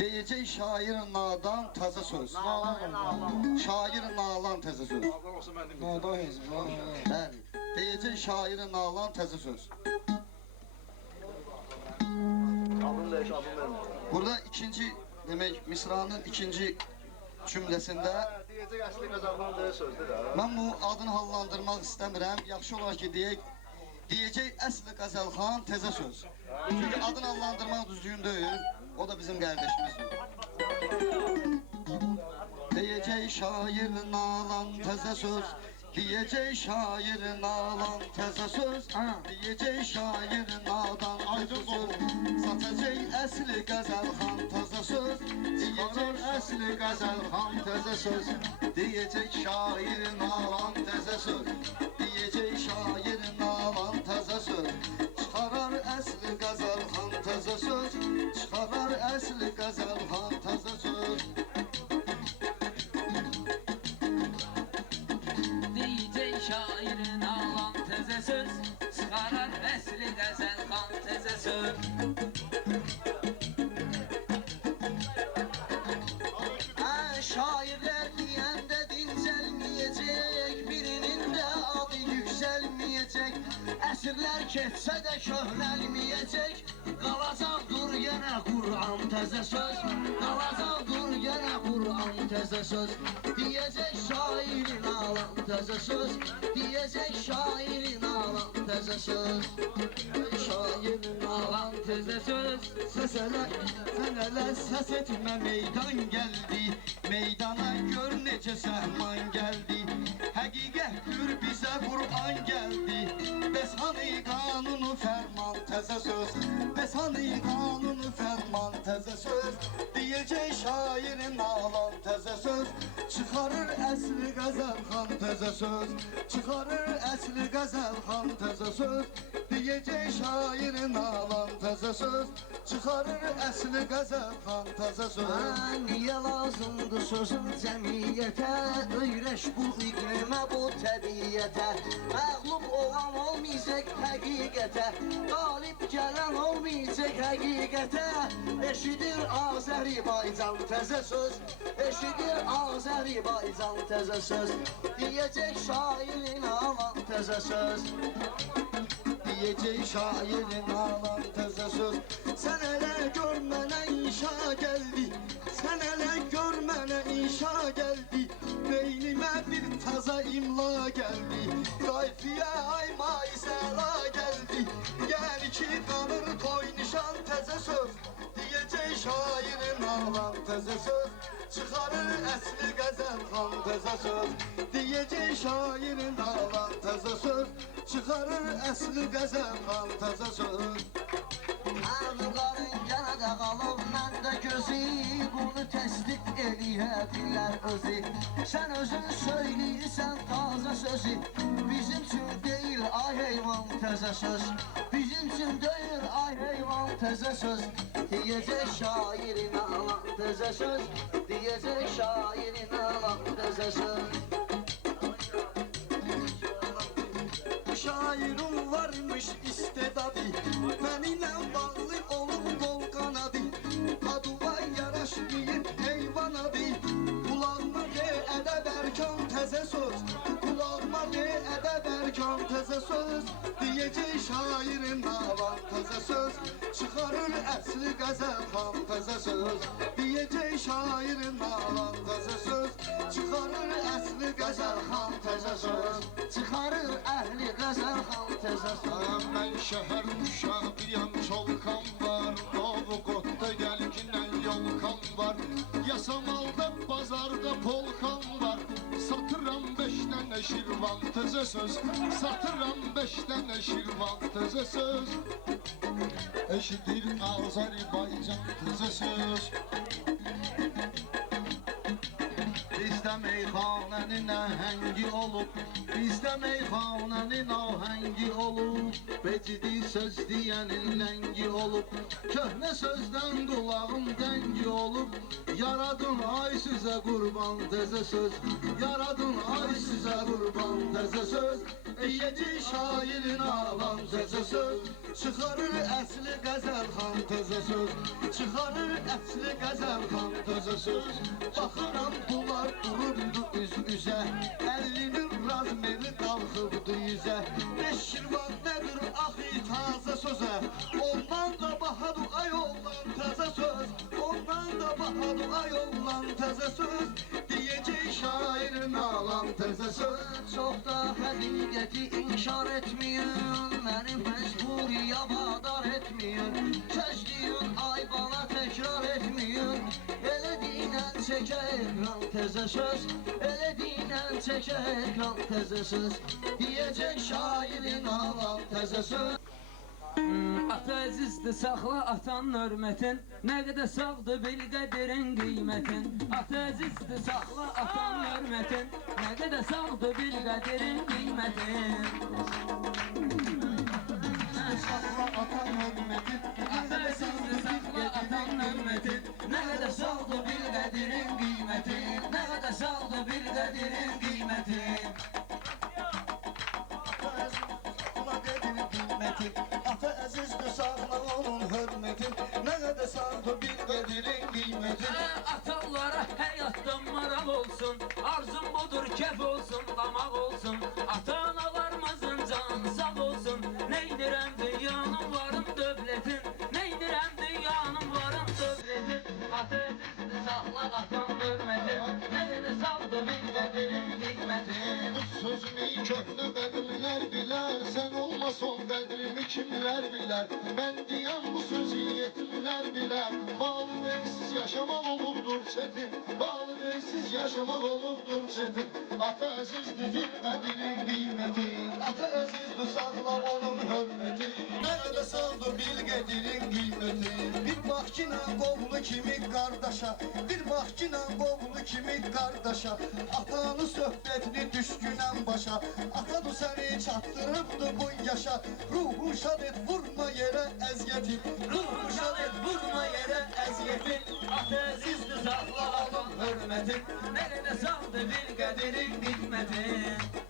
Deyəcək şair nadan təzə söz. Şair nalan təzə söz. Nadan hezb. Bəli. Deyəcək şair nalan təzə söz. Burada ikinci, demek Misra'nın ikinci cümlesinde ben bu adını hallandırmak istəmirəm. Yaxşı olar ki diyecek əsli Qəzəlxan təzə söz. Çünkü adını hallandırmak düzgün değil. O da bizim kardeşimizdir. Diyecek şair nalan təzə söz. Diyecek şair nalan təzə söz. Diyecek şair nadan təzə söz. Satacak əsli Qəzəlxan təzə söz. Diyecek əsli Qəzəlxan təzə söz. Diyecek şair nalan təzə söz. Diyecek şair nalan təzə söz. Çıxarar əsli Qəzəlxan təzə söz. Çıxarar əsli Qəzəlxan təzə söz. Şairin alan təzə söz, çıxarar əsli Qəzəlxan təzə söz. Şairler diyende dincəlməyəcək, birinin de adı yüksəlməyəcək. Əsrlər keçsə də köhnəlməyəcək, qalacaqdır yenə Qur'an təzə söz. Qalacaqdır yenə Qur'an təzə söz. Diyecek şairin alan təzə söz. Diyecek şairin alan təzə söz. Şairin alan Təzə söz, Səs elə, sən elə səs etmə, meydan gəldi. Meydana gör necə səhman gəldi. Həqiqətdir bizə Qur'an gəldi. Bəs hani qanunu fərman təzə söz. Bəs hani qanunu fərman təzə söz. Diyecək şairin alan təzə söz. Çıxarır əsli Qəzəlxan təzə söz. Çıxarır əsli Qəzəlxan təzə söz. Diyecək şairin alan təzə söz. Çıxarır əsli Qəzəlxan təzə söz. Niyə lazımdır sözün cəmiyyətə? Öyrəş bu iqlimə, bu təbiyyətə. Məğlub olan olmayacaq həqiqətə. Qalib gələn olmayacaq həqiqətə. Eşidir Azərbaycan təzə söz. Eşidir Azərbaycan təzə söz. Diyecək şairin alan təzə söz. Diyecek şairin alan təzə söz. Sen elə gör mənə inşa gəldi. Sen elə gör mənə inşa gəldi. Beynimə bir taza imla gəldi. Qayfiyə ayma isəra gəldi. Gəl ki qanır toy nişan təzə söz. Diyecek şairin alan təzə söz. Çıxarır əsli Qəzəlxan təzə söz. Diyecek şairin alan təzə söz. Çıxarır əsli Qəzəlxan təzə söz. Əvqarın yenə də qalıb məndə gözü. Bunu təsdiq eləyə bilər özü. Sən özün söyləyirsən taza sözü. Bizim üçün deyil ay heyvan təzə söz. Bizim üçün deyil ay heyvan təzə söz. Diyecək şairin alan təzə söz. Diyecək şairin alan təzə söz. Şairin varmış istedadı, benimle bağlı olup kol kanadı. Adıma yaraşmayıp heyvan adı. Kulağıma de edeb erkan təzə söz. Kulağıma de edeb erkan təzə söz. Diyecek şairin alan təzə söz. Çıxarır əsli Qəzəlxan təzə söz. Diyecek şairin alan təzə söz. Çıxarır əsli Qəzəlxan təzə söz. Çıxarır əhli Qəzəlxan təzə söz. Mən şəhər uşağıyam, çolkan var. Novqotda gəlginən yolkan var. Yasamalda bazarda polkan var. Satıram 5 dənə şirvan təzə söz. Satıram 5 dənə şirvan təzə söz. Eşidir Azərbaycan təzə söz. Bizdə Bizdə meyxanənin əhəngi olub, bizdə meyxanənin ahəngi olub, becidi söz deyənin ləngi olub, köhnə sözdən qulağım dəngi olub, yaradın ay sizə qurban təzə söz, yaradın ay sizə qurban təzə söz, eşidir şairin ağlam təzə söz, çıxarır əsli qəzəlxan təzə söz, çıxarır əsli qəzəlxan təzə söz, baxıram bunlar durubdu üz-üzə, 50'nin razmeri qalxıbdı yüzə, beş şirvan nədir axı taze sözə, ondan da bahadı ay olan təzə söz, ondan da bahadı ay olan təzə söz, diyecek şairin ağlam təzə söz. Çox da həqiqəti inkar etməyin, məni məcburiyə vadar etməyin, çəkdiyin ay bana təkrar etməyin, elə dinən çəkə ekran təzə söz, elə dinən çəkə ekran təzə söz, deyəcək şairin ağlam təzə söz. Ata əzizdir, saxla atanın hörmətin, nə qədər sağdır bil qədirin qiymətin. Ata əzizdir, saxla atanın hörmətin, nə qədər sağdır bil qədirin qiymətin. Saxla atan hörmətin, Ata əzizdir, saxla atanın hörmətin, nə qədər sağdır bil qədirin qiymətin, nə qədər sağdır bil qədirin qiymətin. ata əzizdir, saxla onun hörmətin, nə qədər sağdır bil qədirin qiymətin. Atalara həyatdan maraq olsun, arzum budur kef olsun, qamaq olsun, ata-analarımızın canı sağ olsun, neydirəm dünyanın varım dövlətin, neydirəm dünyanın varım dövlətin. Ata əzizdir, saxla atan hörmətin, nə qədər sağdır bil qədirin qiymətin. Bu sözümü köhnə qədirlər bilər, sən olmasan qədrimi kimlər bilər? Mən deyəm bu sözü yetimlər bilər, bağlı versiz yaşamaq olubdur çetin, bağlı versiz yaşamaq olubdur çetin. Ata əzizdir bil qədirin qiymətin, Ata əzizdir, saxla onun hörmətin, nə qədər sağdır bil qədirin qiymətin. Bir bax ki, qovlu kimi qardaşa, bir bax ki, qovlu kimi qardaşa, atanı söhbətini düşkünən başa, atadı səni çatdırıbdı bu yaşa, ruhun şad et, vurma yerə əziyyətin, ruhun şad et, vurma yerə əziyyətin. Ata əzizdir, saxla atan hörmətin, nə qədər sağdır bil qədirin qiymətin.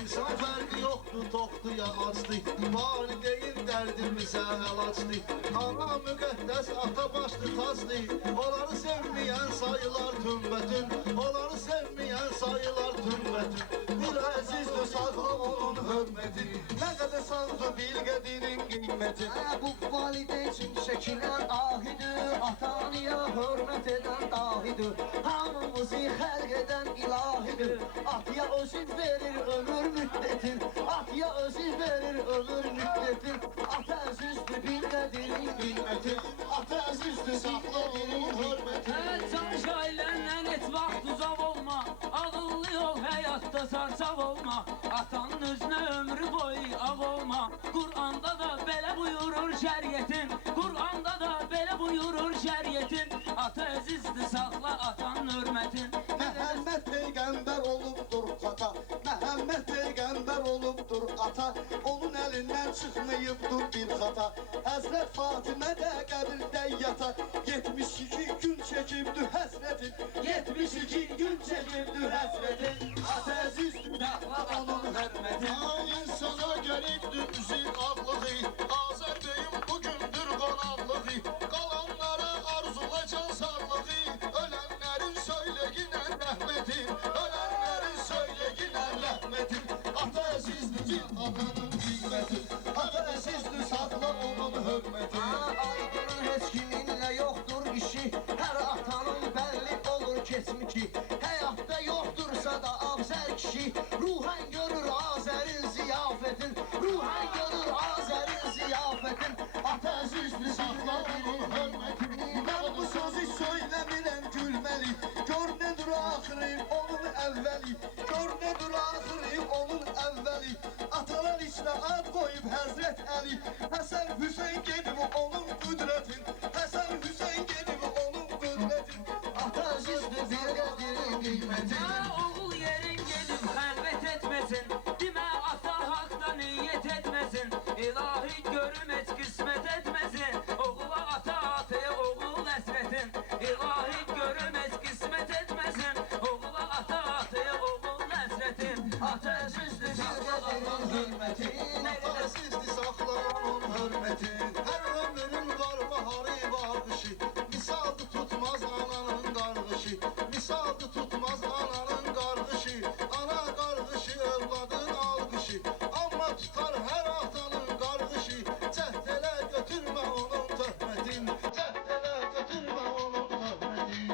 İnsan fərqi yoxdur, toxdur, yağacdır, valideyn dərdimizə əlacdır. Ana müqəddəs, ata başlı tacdır, onları sevməyən sayılar tümbətün, onları sevməyən sayılar tümbətün. Bir əzizdir, saxla onun hörmətin, nə qədər sağdır bil qədirin qiymətin. Bu valideyn üçün çəkilən ahidir, atanıya hörmət edən dahidir, hamımızı xəlq edən ilahidir, atıya özü verir ömür müddətin, atıya özü verir ömür müddətin, ata əzizdir bil qədirin qiymətin, ata əzizdir saxla onun hörmətin. Çalış ailəndən heç vaxt uzaq olma, ağıllı ol həyatda sarsaq olma, atanın özünə ömrü boyu ağ olma, Qur'anda da belə buyurur şəriətin, Qur'anda da belə buyurur şəriətin, ata əzizdir, saxla atanın hörmətin. Məhəmməd Peyğəmbər olubdur ata, Məhəmməd Peyğəmbər olubdur ata, onun əlindən çıxmayıbdır bir xata. Həzrət Fatimə də qəbirdə yata, 72 gün çəkibdi həsrətin, 72 gün çəkibdi həsrətin. Ata əzizdir, Saxla onun hörmətin. Ay insana gərəkdir üzü ağlığı, Azərbəyim bugündür qonaqlığı, qalanlara arzula can sağlığı, ölənlərin söyləginə rəhmətin, ölənlərin söyləginə rəhmətin. Ata əzizdir bil atanın qiymətin, ata əzizdir saxla onun hörmətin. Aydının heç kiminlə yoxdur işi, hər atanın bəlli olur keçmişi, həyatda yoxdursa da afzər kişi, ruhən görür Azərin ziyafətin, ruhən görür Azərin ziyafətin, ata əzizdir Saxla onun hörmətin. mən bu sözü söyləmirəm gülməli, gör nədir axırı onun əvvəli, gör nədir axırı onun əvvəli, atalar başına ad koyup Hazret Ali. Hasan Hüseyin gelip onun kudretin. Hasan Hüseyin gelip onun kudretin. Ata əzizdir bilgədirin qiymətin. Oğul yerin gelip halvet etmesin. Dime ata hakta niyet etmesin. İlahi görüm et kısmet etmesin. Oğula ata ataya oğul esretin. İlahi görüm et kısmet etmesin. Oğula ata ataya oğul esretin. Ata əzizdir Bilgədirin hörmətin. Ata əzizdir saxlayanın hörmətin. Hər ömrün var baharı var qışı. Misaldı tutmaz ananın qarğışı. Misaldı tutmaz ananın qarğışı. Ana qarğışı övladın alqışı. Amma tutar hər atanın qarğışı. Cəhd elə götürmə onun töhmətin. Cəhd elə götürmə onun töhmətin.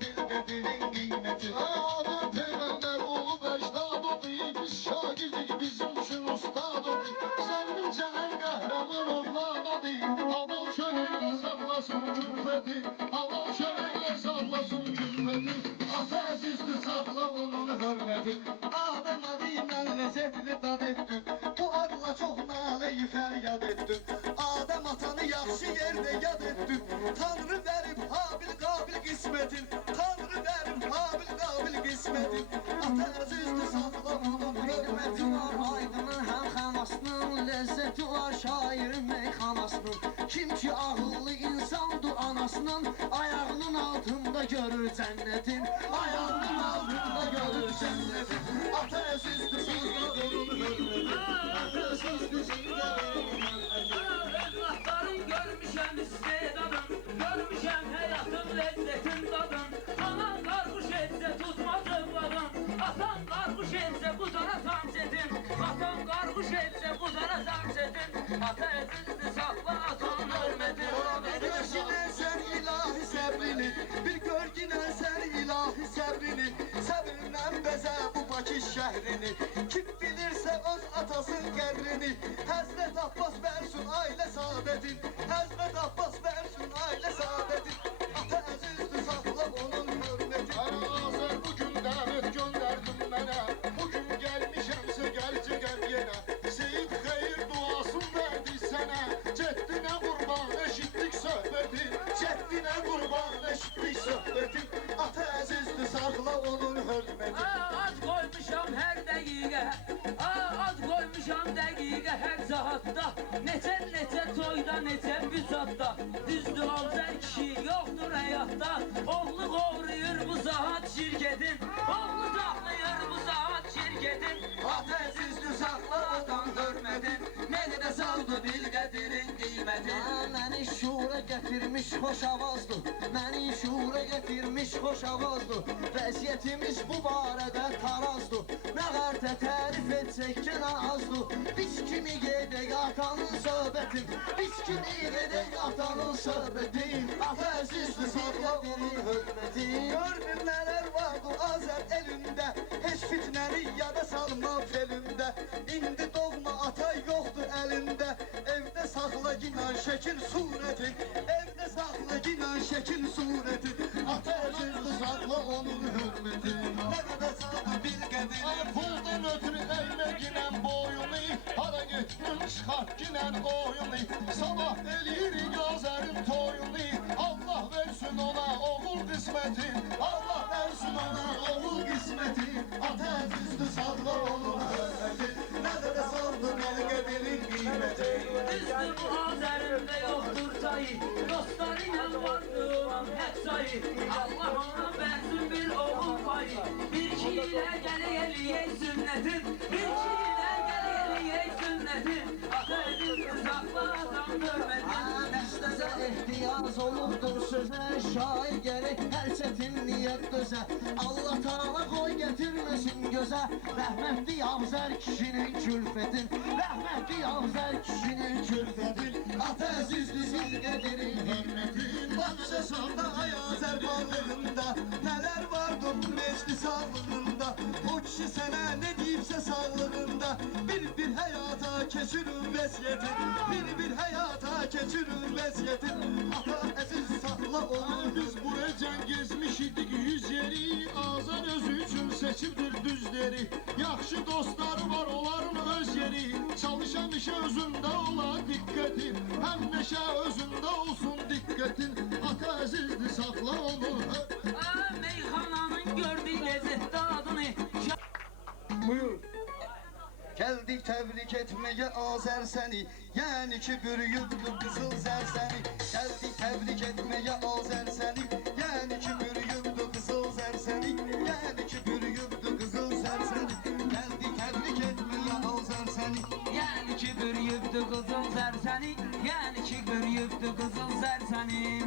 Bilgedirin kıymetin. Adem Peygamber oğlu Becdad oldu. Biz şagirdik bizim için ustad oldu. Senin cenen kahraman evlad oldu. Hava şöyle sallasın külfeti. Hava şöyle sallasın külfeti. Ata əzizdir saxla onun hörməti. Adem adıyla lezzetli dad ettin. Bu adla çok naleyi feryat ettin. Adem atanı yaxşı yerde yad ettin. Tanrı verip Habil kabil kısmetin. Tanrı verip Habil kabil kısmetin. Ata əzizdir sakla onun Hörməti hürmetin. var aydının həm xanasının. Ləzzəti var şairin meyxanasının. Kim ki ağıllı insandır anasının. Ayağının altında görür cənnətin. Ayağının altında görür cənnətin. Ata əzizdir sakla onun hürmetin. Ata əzizdir sakla onun hürmetin. Evlatların görmüşem istedadım. Görmüşem hayatın lezzetin tadın. Anan karpuş etse tutmaz evladım. Atan karpuş etse bu sana samsetin. Atan karpuş etse bu sana samsetin. Ata ezizdi sakla atanın hürmetin. Bir görgine sen ilahi səbrini, bir görgine sen ilahi səbrini, səbrindən bəzə bu Bakı şəhrini. Kim bilirsə öz atasın qədrini, Həzrət Abbas versin ailə saadətin, Həzrət Abbas versin ailə saadətin. Ata əzizdir saxla onun hörmətin. Ara Azər bugün davet göndərdin mənə. Bugün gəlmişəmsə gəl cigər yenə. Seyid xeyir duasın verdi sənə. Ceddinə qurban eşitdik söhbəti. Cəddinə qurban eşitdik söhbətin. Ata əzizdir saxla onun hörmətin. Ad koymuşam her dəqiqə. Ad koymuşam dəqiqə hər saatda. Neçə toyda, neçə büsatda. Düzdür Azər kişi yoxdur həyatda. Oğlu qovruyur bu saat şirketin. Oğlu saxlayır bu saat şirketin. Ata əzizdir saxla adam hörmətin. Nə qədər saldı bilgədirin qiymətin. Məni şura gətirmiş xoş avazdır. Məni şura gətirmiş xoş avazdır. Vəziyyətimiz bu barədə tarazdır. Nə qərtə tərif etsək ki azdır. Biz kimi gedək atanın söhbətin. Biz kimi gedək atanın söhbətin. Ata əzizdir saxla onun hörmətin. Görmür nələr vardı Azər elində. Heç fitnəni yada salma felində. İndi doğma ata yoxdur əlində. Evdə saxla ginan şəkil surətin. Evdə saxla ginan şəkil surətin. Ata əzizdir saxla onun hörmətin. Nə qədər saldı bilgədirin. Puldan ötürü eymə ginən boyunu. Hara getdin çıxart ginən oyunu. Sabah eləyirik Azərin toyunu. Allah versin ona oğul qisməti. Allah versin ona oğul qisməti. Ata əzizdir saxla onun hörmətin. Nə qədər saldı bilgədirin qiyməti. Düzdür bu Azərimdə yoxdur sayı. Dostlarıyla vardı olan hək sayı. Allah ona versin bir oğul payı. Bir iki ilə gələ eləyək sünnətin. Bir iki ilə gələ eləyək sünnətin. Ata əzizdir saxla atam hörmətin. Dəstəzə ehtiyac olubdur sözə. Şair gərək hər çətin niyyət dözə. Allah Taala qoy gətirməsin gözə. Rəhmətli Avzər kişinin külfetin. Rəhmətli Avzər kişinin külfetin. Ata əzizdir bilgədirin hörmətin. Baxşa sonda ay Azərbaycanında nələr vardı bu meclis sağlığında. O kişi sənə nə deyibsə sağlığında. Bir həyata keçirin vəsiyyətin. Bir həyata keçirin vəsiyyətin. Ata əziz saxla onu Biz buracan gezmiş idik yüz yeri. Azər özü üçün seçibdir düzleri. Yaxşı dostları var onların öz öz yeri. Çalışan işe özündə ola diqqətin, həmişə özündə olsun diqqətin. Ata əzizdir, saxla onu. Meyxananın gördüğü lezzet dadını Buyur. Geldik tebrik etmeye Azer seni, yani ki bir yudum kızıl zer seni. Geldik tebrik etmeye Azer seni, yani ki bir yudum kızıl zer seni. Yani ki bir yudum kızıl zer seni. Geldik tebrik etmeye Azer seni. yani ki bir yüktü kızıl zerseni, yani ki bir yüktü kızıl zerseni.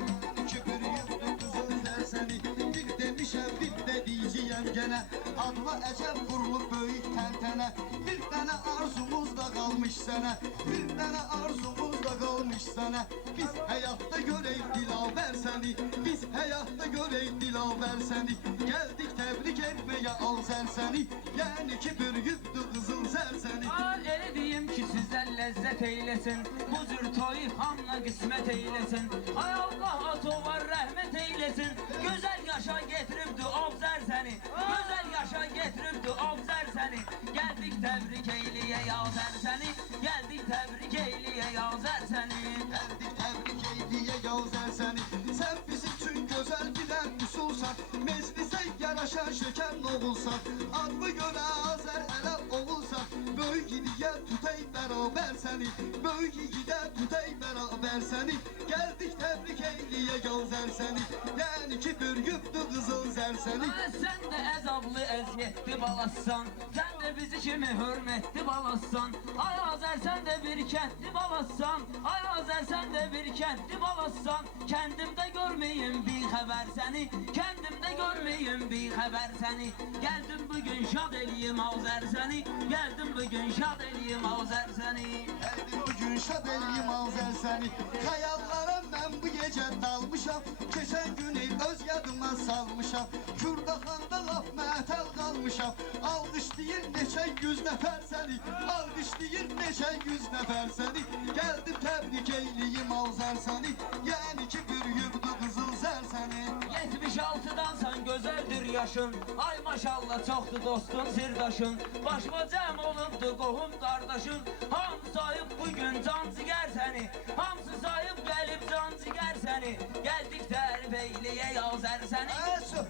Ki bir yudum kızıl zer seni. Bir demişem bir de diyeceğim gene. Adla ecel kurulup büyük tentene. Bir tane arzumuz da kalmış sana. Bir tane arzumuz da kalmış sana. Biz hayatta göreyim dilaver seni. Biz hayatta göreyim dilaver seni. Geldik tebrik etmeye Azer seni. Yani ki bir yüktü kızıl zer seni. Öyle diyeyim ki sizden lezzet eylesin, bu cür toy hamla kısmet eylesin. Ay Allah atovar rahmet eylesin, güzel yaşa getiripti Azer seni. Güzel yaşa getiripti Azer seni. Geldik tebrik eyleye Azer seni. Geldik tebrik eyleye Azer seni. Geldik tebrik eyleye Azer seni. Sen bizim için güzel bilen usulsan. Meclise yaraşan şeker oğulsan. Adlı göre Azer ele oğulsan. Böyük gidiye tutay beraber seni. Böyük gidiye tutay beraber seni. Geldik tebrik eyleye Azer seni. Yani ki bir yüktü kızıl zer seni. Sen de ezablı eziyetli balassan, sen de bizi kimi hürmetli balassan. Ay Azer sen de bir kentli balassan, ay Azer sen de bir kentli balassan. Kendimde görmeyeyim bir haber seni, kendimde görmeyeyim bir haber seni. Geldim bugün şad eliyim Azer seni, geldim bugün şad eliyim Azer seni. Geldim bugün şad eliyim Azer seni. Hayallara ben bu gece dalmışam. Geçen günü öz yadıma salmışam. Kürdaxanda laf məətəl qalmışam. Alqışlayır neçə yüz nəfər səni. Alqışlayır neçə yüz nəfər səni. Gəldim təbrik eyliyim Azer səni. Yəni ki bir yürdü qızıl zər səni. 76'dansan güzeldir yaşın, ay maşallah çoktu dostun sirdaşın. Başma cəm olubdu qohum qardaşın, hamı sayıb bugün can ciğer seni. Hamısı sayıb gəlib can ciğer seni. Geldik tərif eyleye Azer seni.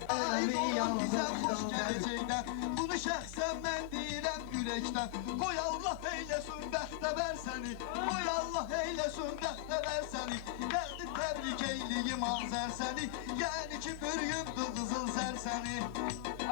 Ayıb olan bizə xoş gələcəkdən. Bunu şəxsən mən deyirəm ürəkdən. Qoy Allah eyləsin bəxtəvər səni. Qoy Allah eyləsin bəxtəvər səni. Gəldik təbrik eyliyim Azer səni. Yəni ki böyüyübdü qızıl zər səni.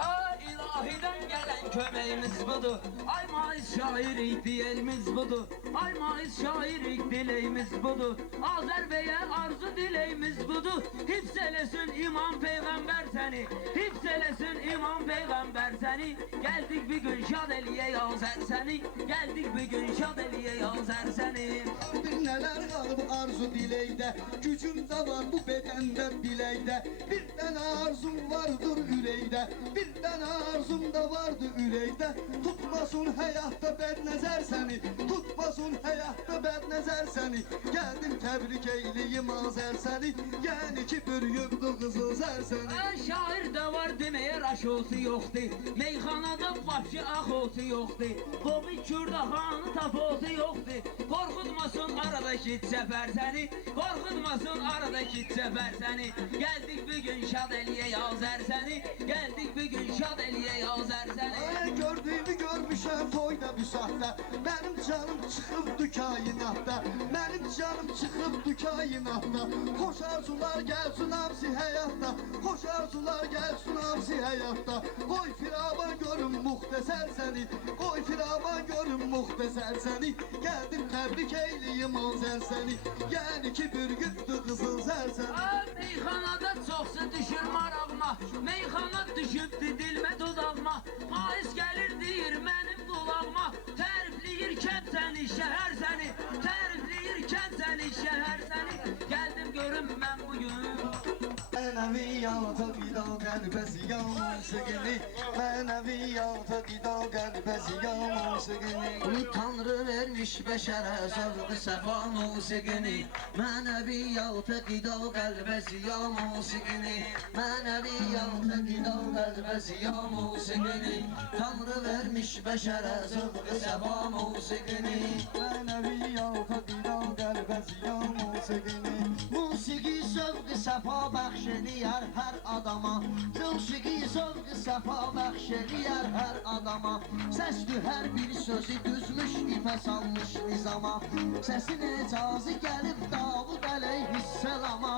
Ay ilahiden gelen kömeğimiz budur. Ay maiz şairik dilimiz budur. Ay maiz şairik dileğimiz budur. Azer Bey'e arzu dileğimiz budur. Hipselesin imam peygamber seni. Hipselesin imam peygamber seni. Geldik bir gün şad eliye Azer seni. Geldik bir gün şad eliye Azer seni. Bir nələr qalıb arzu diləkdə. Gücüm də var bu bədəndə biləkdə. Bir dənə arzum vardır ürəkdə. Bir dənə arzum da vardı ürəkdə. Tutmasın həyatda bəd nəzər səni. Tutmasın həyatda bəd nəzər səni. Gəldim təbrik eyliyim Azer səni. Yəni ki bürüyübdü qızıl zər səni. Şair de var demeye raşosu yoktu. Meyxanada vapşı axotu yoktu. Qobi Kürdaxanı taposu yoktu. Korkutmasın aradaki səfər səni. Korkutmasın aradaki səfər səni. Geldik bir gün şad eliye Azer səni. Geldik bir gün şad eliye Azer səni. Ay, gördüğümü görmüşəm toyda bu saatda. Mənim canım çıxıbdı kainatda. Mənim canım çıxıbdı kainatda. Xoş arzular gəlsin hamsi həyatda. Xoş arzular gəlsin hamsi həyatda. Qoy firavan görüm muxtəsər səni. Qoy firavan görüm muxtəsər səni. Gəldim təbrik eyliyim Azer səni. Yəni ki bir gündü qızıl zər səni. Meyxanada çoxsa düşür marağıma. Meyxana düşübdü dilmə dodağıma. Faiz gəlir deyir mənim qulağıma. Tərifləyir kənd səni, şəhər səni. Tərifləyir kənd səni, şəhər səni. Gəldim görüm mən bugün. Mənəviyyata qida qəlbə ziyan sığını. Mənəviyyata qida qəlbə ziyan musiqini. Tanrı vermiş bəşərə zövqü səfa musiqini. Mənəviyyata qida qəlbə ziya musiqini. Mənəviyyata qida qəlbə ziya musiqini. Tanrı vermiş bəşərə zövqü səfa musiqini. Mənəviyyata qida qəlbə ziya musiqini. Musiqi zövqü səfa bəxş eləyər hər adama. Musiqi zövqü səfa bəxş eləyər hər adama. Səsdür hər bir sözü düzmüş ipə salmış nizama. Səsin icazı gəlib Davud əleyhisselama.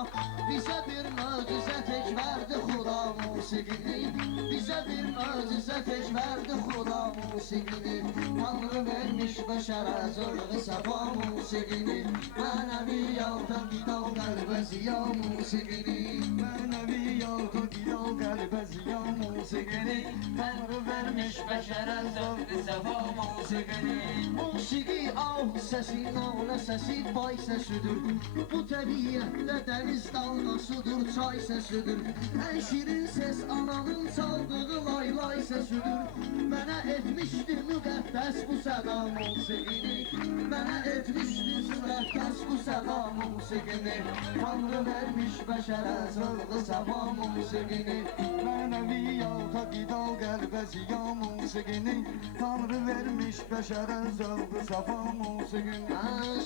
Bizə bir möcüzə tək verdi Xuda musiqini. Bizə bir möcüzə tək verdi Xuda musiqini. Tanrı vermiş bəşərə zövqü səfa musiqini. Mənəviyyata qida qəlbə ziya musiqini. Mənəviyyata qida qəlbə ziya musiqini. Tanrı vermiş bəşərə zövqü səfa musiqini. Musiqi ah səsi, nalə səsi, bay səsidir. Bu təbiətdə dəniz dalğasıdır, çay səsidir. Ən şirin səs ananın çaldığı lay səsidir. Mənə etmişdi müqəddəs bu səda musiqini. Mənə etmişdi müqəddəs bu səda musiqini. Tanrı vermiş bəşərə zövqü səfa musiqini. Mənəviyyata qida qəlbə ziya musiqini. Tanrı vermiş bəşərə zövqü səfa musiqini.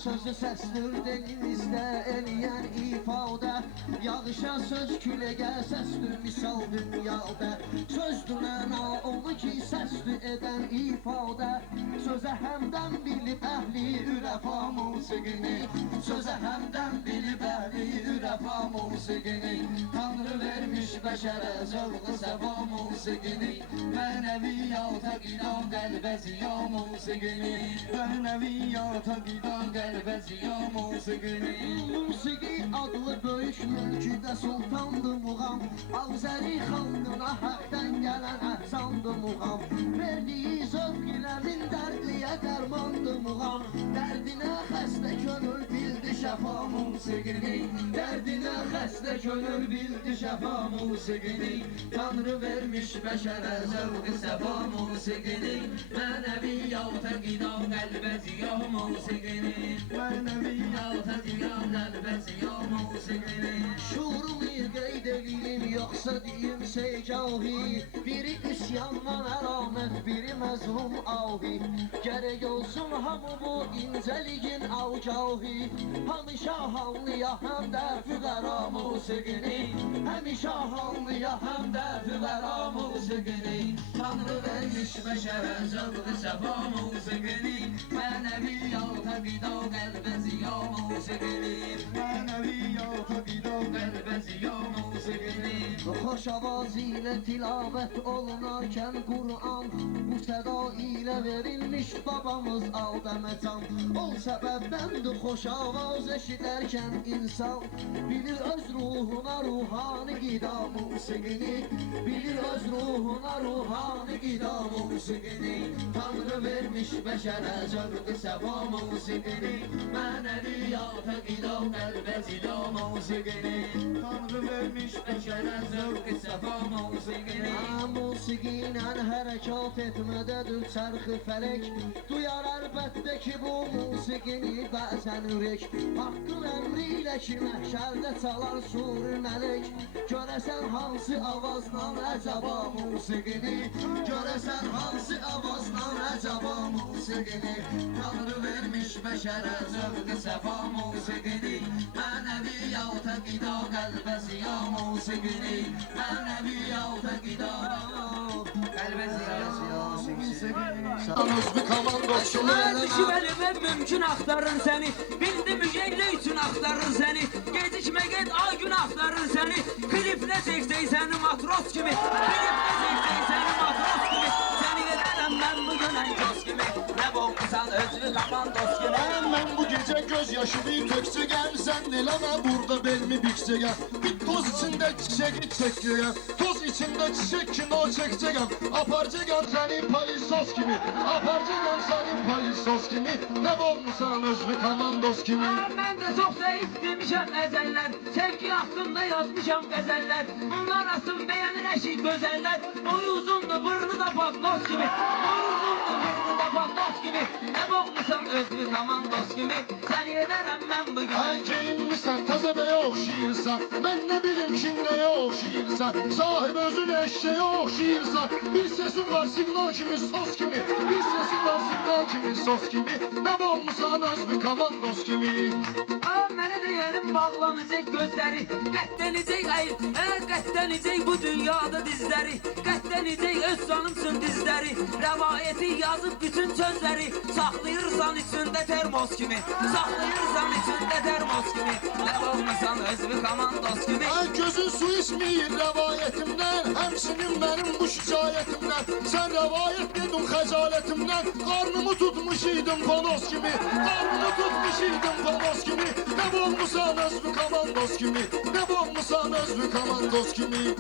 Sözü səsdir dilimizdə eləyən ifadə. Yağışa söz küləyə səsdir misal dünyada. Sözdür məna onu ki səsdir edən ifadə. Sözə həmdən bilib əhli ürəfa musiqini. Sözə həmdən bilib əhli ürəfa musiqini. Tanrı vermiş bəşərə zövqü səfa musiqini. Mənəviyyata qida qəlbə ziya musiqini. Mənəviyyata qida Qəlbə ziya musiqini. Musiqi adlı böyük mülküdə sultandır muğam. Azəri xalqına haqdan gələn əhsandır muğam. Verdiyi zövq ilə min dərdliyə dərmandır muğam. Dərdinə xəstə könül bildi şəfa musiqini. Dərdinə xəstə könül bildi şəfa musiqini. Tanrı vermiş bəşərə zövqü səfa musiqini. Mənəviyyata qida qəlbə ziya musiqini. Mənəviyyata qida qəlbə ziya musiqini. Şuurumu qeyd edeyim yoxsa deyim seygahi. Biri üsyandan əlamət, biri məzlum ahi. Gərək olsun hamı bu incəliyin avgahi. Həmişə hallıya həm də füqəra musiqini. Həmişə hallıya həm də füqəra musiqini. Tanrı vermiş bəşərə zövqü səfa musiqini. Mənəviyyata qida qəlbə ziya musiqini. Mənəviyyata qida Qəlbə ziya musiqini. Xoş avaz ilə tilavət olunarkən Qur'an. Bu səda ilə verilmiş babamız Adəmə can. O səbəbdəndir xoş avaz eşidərkən insan. Bilir öz ruhuna ruhani qida musiqini. Bilir öz ruhuna ruhani qida musiqini. Tanrı vermiş bəşərə zövqü səfa musiqini. Mənəviyyata qida qəlbə ziya musiqini. Tanrı vermiş Bəşərə zövqü səfa musiqini. Musiqinə hərəkat etmədədir çərxi fələk. Duyar əlbəttə ki bu musiqini bəzən ürək. Haqqın əmri ilə ki məhşərdə çalar sur mələk. Görəsən hansı avazla əcəba musiqini. Görəsən hansı avazla əcəba musiqini. Tanrı vermiş bəşərə zövqü səfa musiqini. Mənəviyyata qida qəlbə ziya musiqini. Mənəviyyata qida qəlbə ziya musiqini. Özlü komandosunu Düşməli və mümkün axtarır səni. Bildi müjeylə üçün axtarır səni. Gecikmə get ay gün axtarır səni. Kliplə çəksək səni matros kimi. Kliplə çəksək səni matros kimi. Səni verərəm mən bu günən göz kimi. Nə boğmusan özlü komandos kimi. Mən bu gecə göz yaşımı töksəyəm. Sən eləmə burada belmi biksəyəm. Bir toz içində çiçəyi çəkəyəm. Toz içində çiçək kino çəkəcəyəm. Aparacağım səni palisos kimi. Aparacağım səni palisos kimi. Nə olmusan özlü komandos kimi. Mən də çox zəif demişəm əzəllər. Sevgi haqqında yazmışam qəzəllər. Bunlar asın bəyənir əşik gözəllər. Boyu uzundur, burnu da patlos kimi. Boyu uzundur, burnu da patlos komandos kimi səni edərəm mən bu gün. Ay geyinmişsən, təzə bəyə oxşayırsan. Mən nə bilim kim nəyə oxşayırsan. Sahib özün eşeğe oxşayırsan. Bir sesin var signal kimi, sos kimi. Bir sesin var signal kimi, sos kimi. Nə olmusan öz bir komandos kimi. Mənə deyəlim bağlanacaq gözləri, qətlənəcək qətlənəcək bu dünyada dizləri, qətlənəcək öz canımsın dizləri, rəvayəti yazıb bütün sözləri, saxlayırsan içində termos kimi, saxlayırsan içində termos kimi, nə olmasan öz bir komandos kimi. Ay gözün su içmeyir rəvayətimdən, həmçinin mənim bu şikayətimdən. Sən rəvayət dedin xəcalətimdən, qarnımı tutmuş idim panos kimi, qarnımı tutmuş idim panos kimi. Nə olmusan öz bir komandos kimi, nə olmusan öz bir komandos kimi.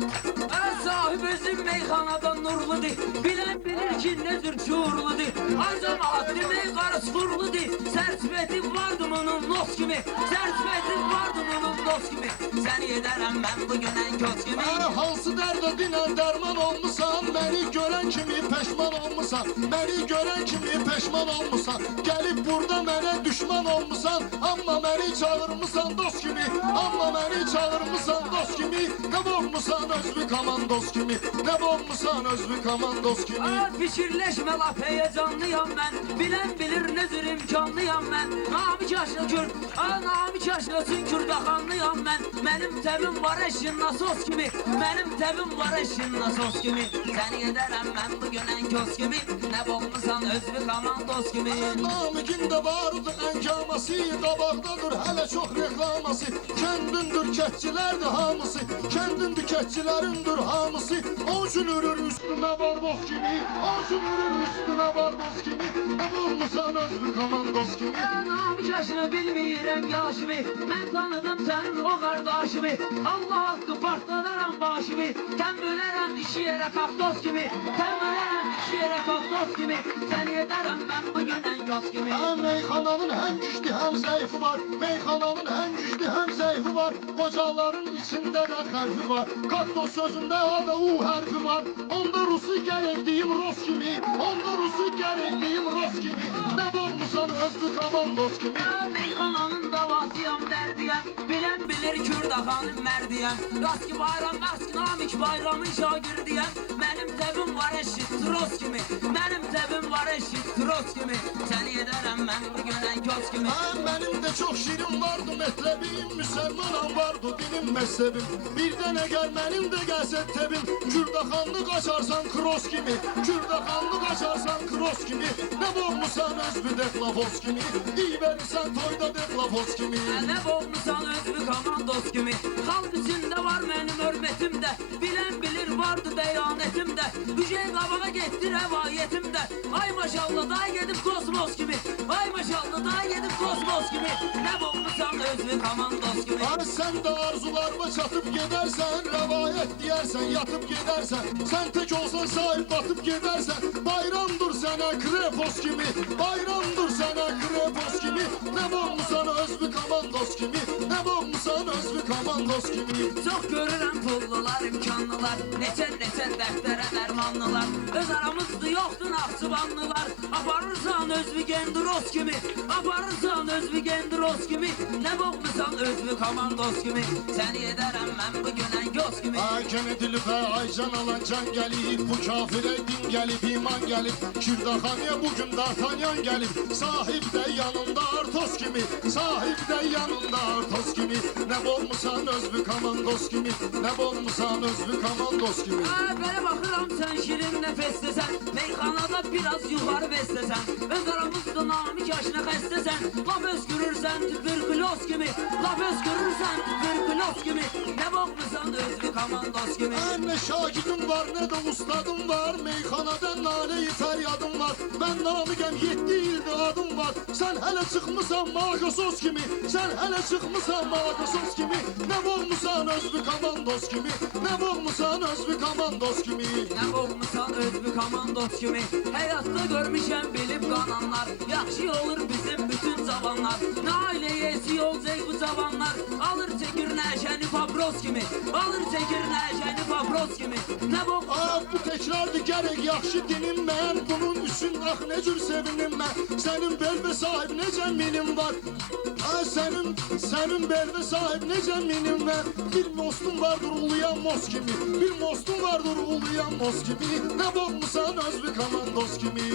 Sahib özüm meyxanadan nurludur, bilən bilir ki nə cür şuurludur. Ay cəmaat demək qarı çuxurludur, sərtifəti vardı bunun nos kimi, sərtifəti vardı bunun nos kimi. Səni edərəm mən bugün ən köz kimi. Hansı dərdə dinən dərman olmusan, məni görən kimi peşman olmusan, məni görən kimi peşman olmusan. Gəlib burada mənə düşman olmusan, amma məni çağırmısan dost kimi, amma məni çağırmısan dost kimi. Nə olmusan öz bir komandos kimi, nə olmusan öz bir komandos kimi. Fikirləşmə lap heyecanlıyam mən, bilən bilir nə cür imkanlıyam mən. Namik yaşlı Kürt, namik yaşlı Kürdaxanlıyam mən. Mənim təbim var eşin nasos kimi, mənim təbim var eşin nasos kimi. Səni edərəm mən bugün ən köz kimi, nə olmusan öz bir komandos kimi. Namikin də vardı enkaması, qabaqdadır hələ çox reklaması. Kəndindir kətçilərdir hamısı, kəndindir kətçilərindir hamısı. O sürür üstünə var boz kimi, o sürür üstünə var boz kimi. Nə olmusan öz bir komandos kimi. Namik yaşını bilmirəm yaşımı, mən tanıdım sənin o qardaşımı. Allah haqqı partladarım başımı, sən bölərəm iki yerə kaktos kimi, sən bölərəm iki yerə kaktos kimi. Səni edərəm mən bugün ən köz kimi. Meyxananın həm güclü həm zəifi var, meyxananın həm güclü həm zəifi var. Qocaların içində də xərfi var, kaktos sözündə adı U hərfi var. Onda Rusu gərəkdiyim Ros kimi, onda Rusu gərəkdiyim Ros kimi. Nə olmusan öz bir komandos kimi. Meyxananın davasıyam dərdiyəm, bilən bilir Kürdaxanın mərdiyəm. Raski bayram, raski namik bayramın şagirdiyəm. Mənim təbim var eşit tros kimi, mənim təbim var eşit tros kimi. Səni edərəm mən bugün ən köz kimi. Mənim də çox şirin vardı mətləbim, müsəlmanam vardı dinim məzhəbim. Birdən əgər mənim də gəlsə təbim, Kürdaxanlı qaçarsan kros kimi, Kürdaxanlı qaçarsan kros kimi. Nə olmusan öz bir deklafos kimi, iyi verirsən toyda deklafos kimi. Nə olmusan öz bir komandos kimi. Xalq içində var mənim hörmətimdə, bilən bilir vardı dəyanətimdə. Düşey qabağa getdi rəvayətimdə. Ay maşallah day gedib kosmos kimi, ay maşallah day gedib kosmos kimi. Nə olmusan öz bir komandos kimi. Sən də arzularıma çatıb gedərsən, rəvayət deyərsən, yatıb gedərsən. Sən tək olsan sahib batıb gedərsən. Bayramdır sənə krepos kimi, bayramdır sənə krepos kimi. Nə olmusan öz bir komandos kimi, nə olmusan öz bir komandos kimi. Çox görürəm pullular, imkanlılar, neçə dəftərə dərmanlılar. Öz aramızda yoxdur Naxçıvanlılar. Aparırsan öz bir gendros kimi, aparırsan öz bir gendros kimi. Nə olmusan öz bir komandos kimi. Səni edərəm mən bugün ən köz kimi. Ay gene dilifə aycan alan can gəlib, bu kafirə din gəlib, iman gəlib. Kürdaxaniyə bugün D'Artagnan gəlib, sahib də yanında Artos kimi, sahib də yanında Artos kimi. Nə olmusan öz bir komandos kimi, nə olmusan öz bir komandos kimi. Belə baxıram sən şirin nəfəsləsən, meyxanada biraz yuxarı bəsləsən. Öz aramızda namik yaşına xəstəsən, laf öskürürsən tübürküloz kimi, laf öskürürsən tübürküloz kimi. Nə baxmısan öz bir komandos kimi. Nə şagidim var, nə də ustadım var, meyxanada nalə-i fəryadım var. Mən namigəm 7 ildir adım var. Sən hələ çıxmısan mağasos kimi, sən hələ çıxmısan mağasos kimi. Nə olmusan öz bir komandos kimi, nə olmusan öz bir komandos kimi. Nə olmusan öz bir komandos kimi. Həyatda görmüşəm bilib qananlar, yaxşı olur bizim bütün cavanlar. Nə ailəyəsi olacaq bu cavanlar, alır çəkir nəşəni papros kimi alır çəkir nəşəni papros kimi. Nə bu? Bu təkrardır gərək yaxşı dinim mən. Bunun üçün ax ne cür sevinim mən. Sənin bel və sahib necə minim var. Sənin bel və sahib necə minim var. Bir mostum vardır uluyan mos kimi. Bir mostum vardır uluyan mos kimi. Nə boğmusan özlü komandos kimi.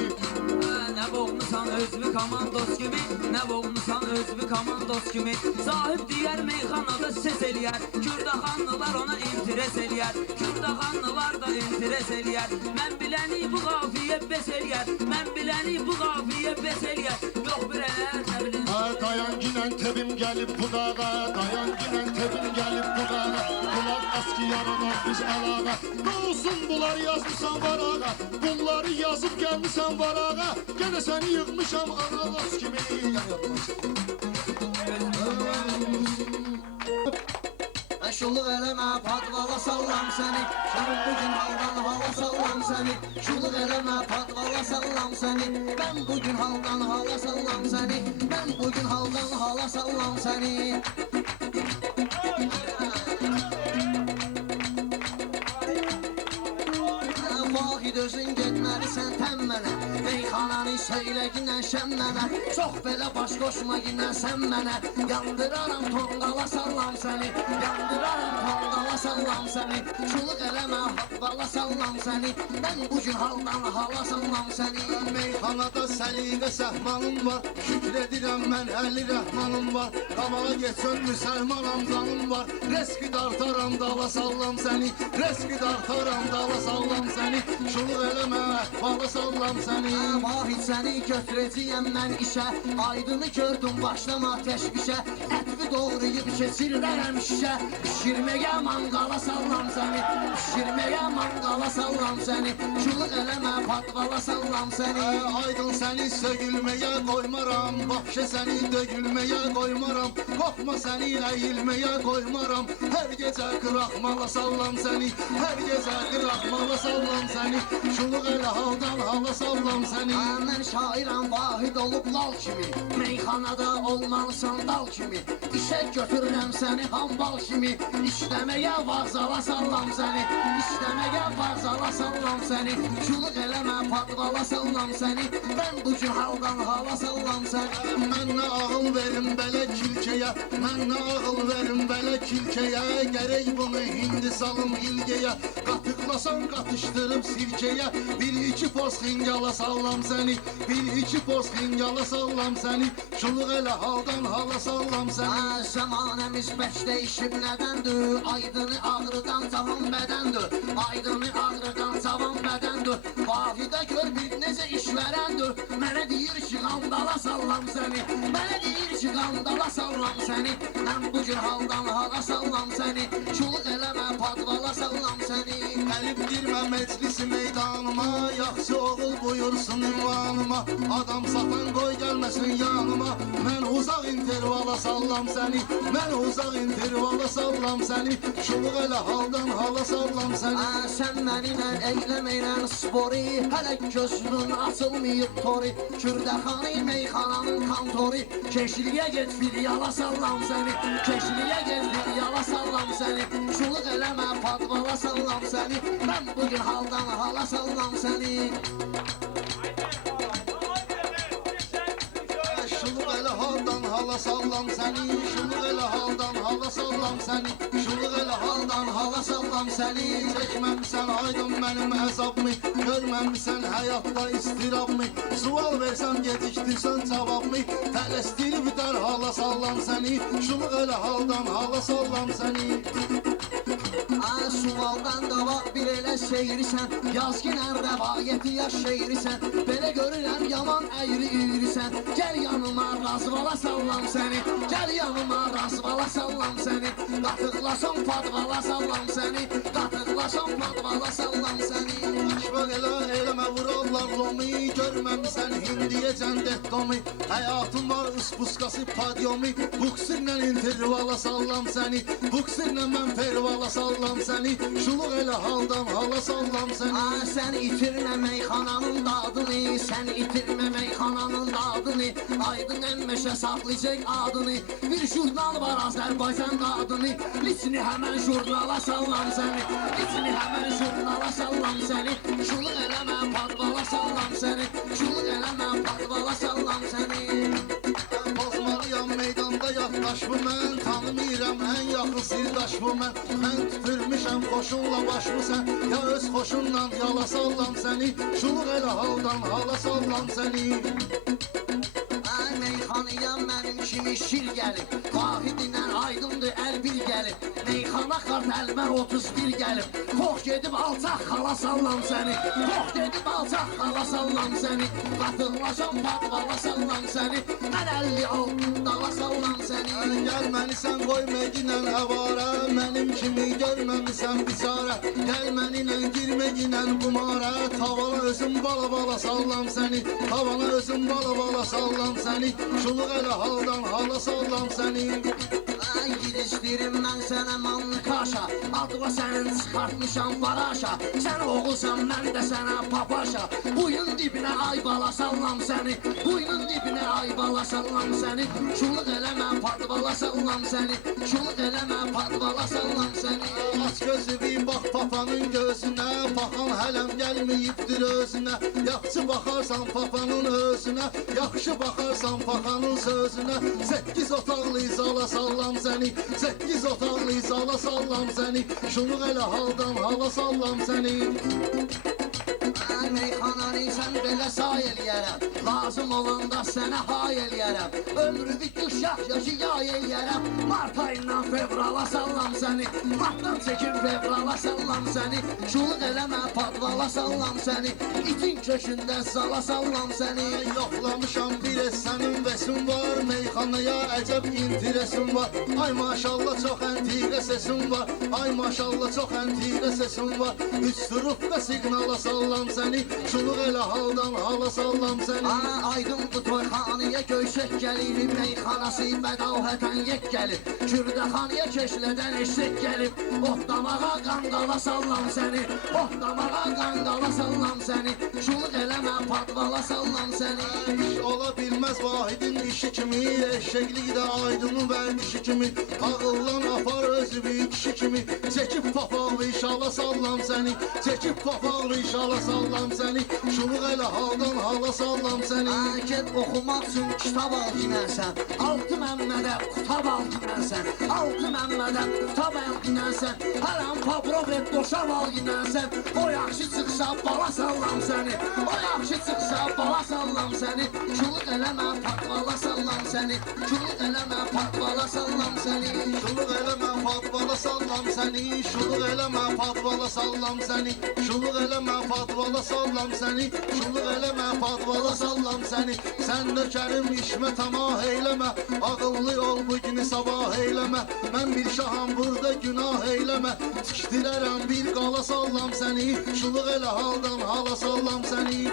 Nə boğmusan özlü komandos kimi. Nə boğmusan özlü komandos kimi. Sahib deyər meyxanada ses eləyər. Kürdaxanlılar ona interes eləyər. Kürdaxanlılar da interes eləyər. Mən biləni bu qafiyə bes eləyər. Mən biləni bu qafiyə bes eləyər. Yox bir ələr nə bilim. Dayan ginən tebim gəlib budağa. Dayan ginən tebim gəlib budağa. Bunlar aski yaranar biz əlağa. Nə olsun bunlar yazmışsan varağa. Bunları yazıb gəlmişsən varağa. Gene səni yığmışam analos kimi. Şulluq eləmə, padvala sallam səni. Sən bugün haldan hala sallam səni. Şulluq eləmə, padvala sallam səni. Mən bugün haldan hala sallam səni. Mən bugün haldan hala sallam səni. Vahid özün getməlisən təmmənə. Meyxananı söylə ginən şəmmənə. Çox belə baş qoşma ginən sən mənə. Yandıraram tonqala sallam səni. Yandıraram tonqala sallam səni. Şuluq eləmə haqqala sallam səni. Mən bugün haldan hala sallam səni. Meyxanada səliqə səhmanım var. Şükür edirəm mən əli rəhmanım var. Qamala geçən müsəlmanam canım var. Reski dartaram dala sallam səni. Reski dartaram dala sallam səni. Şuluq eləmə hala sallam səni. Vahid səni götürəcəyəm mən işə. Aydını gördüm başlama təşvişə. Ətvi doğrayıb keçirlərəm şişə. Pişirməyə manqala sallam səni. Pişirməyə manqala sallam səni. Şuluq eləmə patvala sallam səni. Aydın səni sögülməyə qoymaram. Vahşə səni dögülməyə qoymaram. Qorxma səni əyilməyə qoymaram. Hər gecə qıraqmala sallam səni. Hər gecə qıraqmala sallam səni. Şuluq elə haldan hala sallam səni. Mən şairam vahid olub lal kimi. Meyxanada olmalısan dal kimi. İşə götürürəm səni hambal kimi. İşləməyə vağzala sallam səni. İşləməyə vağzala sallam səni. Şuluq eləmə patvala sallam səni. Mən bugün haldan hala sallam səni. Mən nə ağıl verim belə kilkəyə. Mən nə ağıl verim belə kilkəyə. Gərək bunu hindi salım ilgəyə. Qatıqlasan qatışdırıb sirkəyə. Bir iki poz xingala sallam səni. Bir iki poz xingala sallam səni. Şuluq elə haldan hala sallam səni. Zamanəmiz bəş dəyişib nədəndir? Aydını ağrıdan cavan bədəndir. Aydını ağrıdan cavan bədəndir. Vahidə gör bir necə işvərəndir. Mənə deyir ki qandala sallam səni. Mənə deyir ki qandala sallam səni. Mən bugün haldan hala sallam səni. Şuluq eləmə padvala sallam səni. Gəlib girmə meclisi meydanıma. Yaxşı oğul buyursun ünvanıma. Adam satan qoy gəlməsin yanıma. Mən uzaq intervala sallam səni. Mən uzaq intervala sallam səni. Şuluq elə haldan hala sallam səni. Sən mənimlə eyləməyən spori. Hələ gözünün açılmayıb tori. Kürdəxanı meyxananın kantori. Keşliyə get filyala sallam səni. Keşliyə get filyala sallam səni. Şuluq eləmə padvala sallam səni. Mən bugün haldan hala sallam səni. Şuluq elə haldan hala sallam səni. Şuluq elə haldan hala sallam səni. Şuluq elə haldan hala sallam səni. Çəkməmisən aydın mənim əzabımı. Görməmisən həyatda istirabımı. Sual versəm gecikdirsən cavabımı. Tələsdirib dərhala sallam səni. Şuluq elə haldan hala sallam səni. Suvaldan qabaq bir elə seyrisən. Yazginən rəvayəti yaş şeirisən. Belə görürəm yaman əyri üyrisən. Gəl yanıma razvala sallam səni. Gəl yanıma razvala sallam səni. Qatıqlasan padvala sallam səni. Qatıqlasan padvala sallam səni. Aşbaq elə eləmə vural Salarlar lomi, görməmisən hindiyəcən dettomi. Həyatım var ıspuskası padyomi. Buksirlə intervala sallam səni. Buksirlə mən fervala sallam səni. Şuluq elə haldan hala sallam səni. Sən itirmə meyxananın dadını, sən itirmə meyxananın dadını. Aydın əmməşə saxlayacaq adını. Bir jurnal var Azərbaycan qadını. Liçini həmən jurnala sallam səni. Liçini həmən jurnala sallam səni. Şuluq eləmə padvala sallam səni. Şuluq eləmə padvala sallam səni. Bozmalıyam meydanda yaddaşmı mən. Tanımıram ən yaxın sirdaşmı mən. Mən tüpürmüşəm xoşunla başmı sən. Ya öz xoşunla yala sallam səni. Şuluq elə haldan hala sallam səni. Meyxanıya mənim kimi şir gəlib. Vahidinə aydındır əl bir gəlib. Meyxana kart əlmər 31 gəlib. Xox gedib alçaq xala sallam səni. Xox gedib alçaq xala sallam səni. Qatıllaşam padvala sallam səni. Mən 50 dala sallam səni. Gəlməlisən qoy meginən əvarə. Mənim kimi görməmisən biçarə. Gəlmənlə girməginən qumara. Tavana özüm bala bala sallam səni. Tavana özüm bala bala sallam səni. Şuluq elə haldan hala sallam səni. Gidişdirim mən sənə manlı kaşa. Adva sənin çıxartmışam baraşa. Sən oğulsan mən də sənə papaşa. Buyun dibinə ay bala sallam səni. Buyunun dibinə ay bala sallam səni. Şuluq eləmə padvala sallam səni. Şuluq eləmə padvala sallam səni. Aç gözü bir bax papanın gözünə. Paxan hələm gəlməyibdir özünə. Yaxşı baxarsan papanın özünə. Yaxşı baxarsan paxanın sözünə. 8 otaqlı izala sallam səni. 8 otaqlı izala sallam səni. Şuluq elə haldan hala sallam səni. Meyxananı sən belə say eləyərəm. Lazım olanda sənə hay eləyərəm. Ömrü bitdi uşaq yaşı yay eləyərəm. Mart ayından fevrala sallam səni. Martdan çəkin fevrala sallam səni. Şuluq eləmə padvala sallam səni. İtin köşündə zala sallam səni. Yoxlamışam bir sənin vəsin var. Meyxanaya əcəb interesim var. Ay maşallah çox əntiqə sesim var. Ay maşallah çox əntiqə sesim var. Üç turubda siqnala sallam səni. Şuluq elə haldan hala sallam səni. Aydındır toyxanıya göyşək gəlir. Meyxanası bədavhətən yek gəlir. Kürdəxanıya keşlədən eşək gəlib. Otlamağa qandala sallam səni. Otlamağa qandala sallam səni. Şuluq eləmə padvala sallam səni. İş ola bilməz vahidin işi kimi. Eşəklikdə aydının vərdişi kimi. Ağıllan apar özü bir kişi kimi. Çəkib papaqlı işala sallam səni. Çəkib papaqlı işala sallam səni. Şuluq elə haldan hala sallam səni. Get oxumaq üçün kitab al dinərsən. 6 Məmmədə qutab al dinərsən. 6 Məmmədə qutab al dinərsən. Hələm paprov et doşab al dinərsən. O yaxşı çıxsa bala sallam səni. O yaxşı çıxsa bala sallam səni. Şuluq eləmə padvala sallam səni. Şuluq eləmə padvala sallam səni. Şuluq eləmə padvala sallam səni. Şuluq eləmə padvala sallam səni. Şuluq eləmə padvala sallam səni. Şuluq eləmə padvala sallam səni. Sən nökərim işmə tamah eyləmə. Ağıllı ol bu günü sabah eyləmə. Mən bir şaham burada günah eyləmə. Tikdirərəm bir qala sallam səni. Şuluq elə haldan hala sallam səni.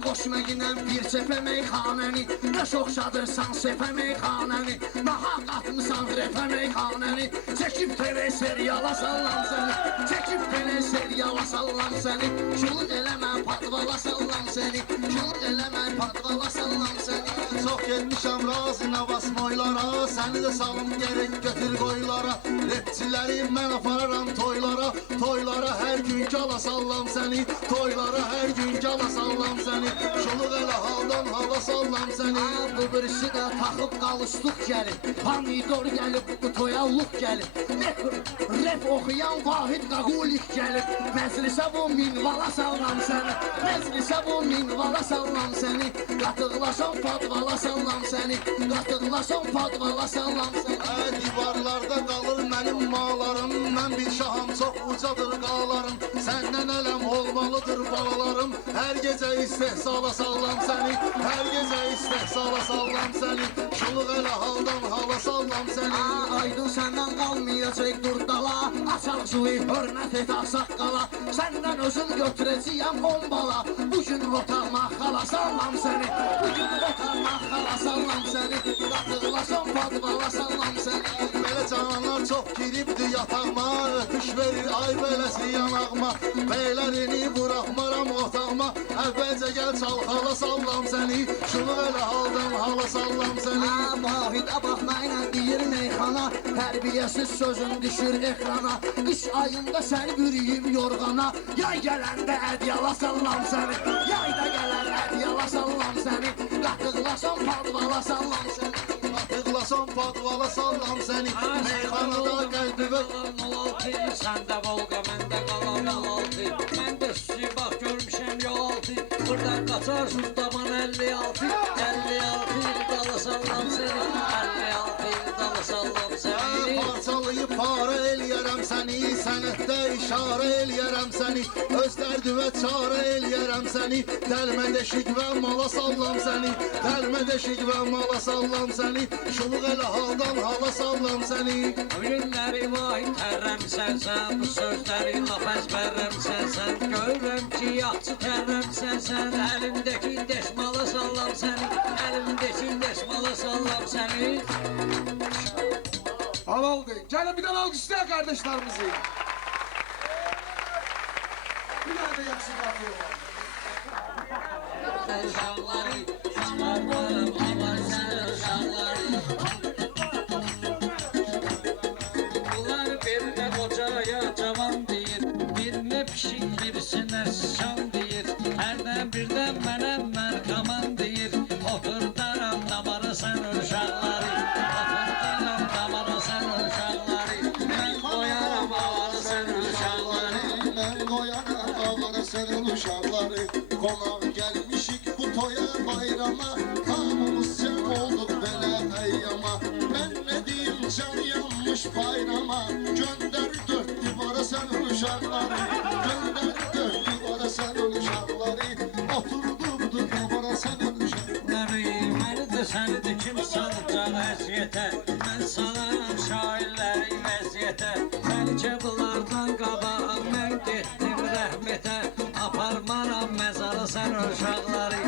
Qoşməginən bir çepə meyxanəni. Nə şoxşadırsan sepə meyxanəni. Nahaq atmısan repə meyxanəni. Çəkib TV seriala sallam səni. Çəkib TV seriala sallam səni. Şuluq eləmə padvala sallam səni. Şuluq eləmə padvala sallam səni. Çox gelmişəm razı navas moylara. Səni də salım gerek götür qoylara. Repçiləri mən apararam toylara. Toylara hər gün gala sallam səni. Toylara hər gün gala sallam səni. Şuluq elə haldan hala sallam səni. Bu birisi də taxıb qalışlıq gəlib. Pomidor gəlib, bu toya luq gəlib. Rep oxuyan Vahid Qaqulik gəlib. Məclisə bu minvala sallam səni. Məclisə bu minvala sallam səni. Qatıqlaşan padvala sallam səni. Qatıqlaşan padvala sallam səni. Divarlarda qalır mənim mallarım. Mən bir şaham çox ucadır qalalarım. Səndən ələm olmalıdır balalarım. Hər gecə istehsala sallam səni. Hər gecə istehsala sala sallam səni Şuluq elə haldan hala sallam səni Aydın səndən qalmayacaq durdala Açaq suyu hörmət et ağsaqqala Səndən özüm götürəcəyəm 10 bala Bugün otağıma xala sallam səni Bugün otağıma xala sallam səni Qatıqlasan padvala sallam səni Belə cananlar çox giribdi yatağıma Öpüş verir ay beləsi yanağıma Beylərini buraxmaram otağıma Əvvəlcə gəl çalxala sallam səni Şuluq elə haldan hala sallam səni Vahidə baxmayla deyir meyxana Tərbiyəsiz sözün düşür ekrana Qış ayında sən bürüyüb yorğana Yay gələndə ədyala sallam səni Yayda gələn ədyala sallam səni Qatıqlasan padvala sallam səni Qatıqlasan padvala sallam səni Meyxanada qəlbivə Səndə Volqa, məndə qalan yol altı Mən də sizi bax görmüşəm yol altı Buradan qaçarsın daman 56 56 il dalı sallam səni 56 il dalı sallam səni Parçalayıb para eləyərəm səni Sənətdə işarə eləyərəm səni Öz dərdivə çarə eləyərəm səni Dəlmə deşik və mala sallam səni Dəlmə deşik və mala sallam səni Şuluq elə haldan hala sallam səni Günləri vay tərrəmsənsən Bu sözləri laf əzbərrəmsənsən Görürəm ki yaxçı tərrəmsənsən Əlimdəki dəsmala sallam səni Əlimdəki dəsmala sallam səni Halal deyin. Gelin bir tane alkışlayın kardeşlerimizi. Bir tane de yaksın kapıyı. Uşaqları çıxardarım aman sən uşaqları Bunlar bir də qocaya cavan deyir Birinə pişik birisinə şan deyir Hərdən birdən mənə mərkaman deyir Oturdaram damara sən uşaqları Oturdaram damara sən uşaqları Mən qoyaram avarı sən uşaqları Mən qoyaram avara sənin uşaqları Qonaq gəlmişik bu toya bayrama Hamımız sən olduq belə əyyama Mən nə deyim can yanmış bayrama Göndər dörd divara sənin uşaqları Göndər dörd divara sənin uşaqları Oturdubdu divara sənin uşaqları Məni də sənidir kim salacaq əziyyətə Mən salaram şairləri vəziyyətə Bəlkə bunlardan qabaq mən getdim rəhmətə Aparmaram məzara sən uşaqları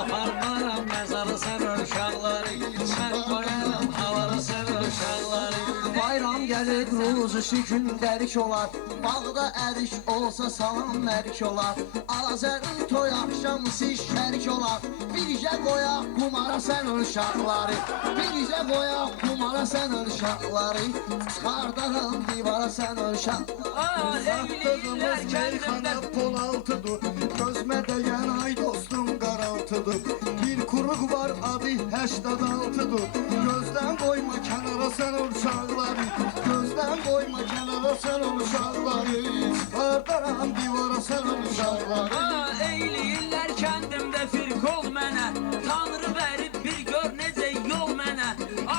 Aparmaram məzara sən uşaqları Mən qoyaram havara sən uşaqları Bayram gəlir ruzusu gündəlik olar Bağda ərik olsa salam mərik olar Azərin toy axşamı siz şərik olar Bircə qoyaq qumara sən uşaqları Bircə qoyaq qumara sən uşaqları Çıxardaram divara sən uşaqları Qızımız meyxana pol altıdır Gözmə dəyən ay dostum qaraltıdır Bir kuruq var adı 86'dır Gözdən qoyma kənara sən uşaqları Gözdən qoyma kənara sən uşaqları Çıxardaram divara sən uşaqları Eyləyirlər kəndimdə firq ol mənə Tanrı verib bir gör necə yol mənə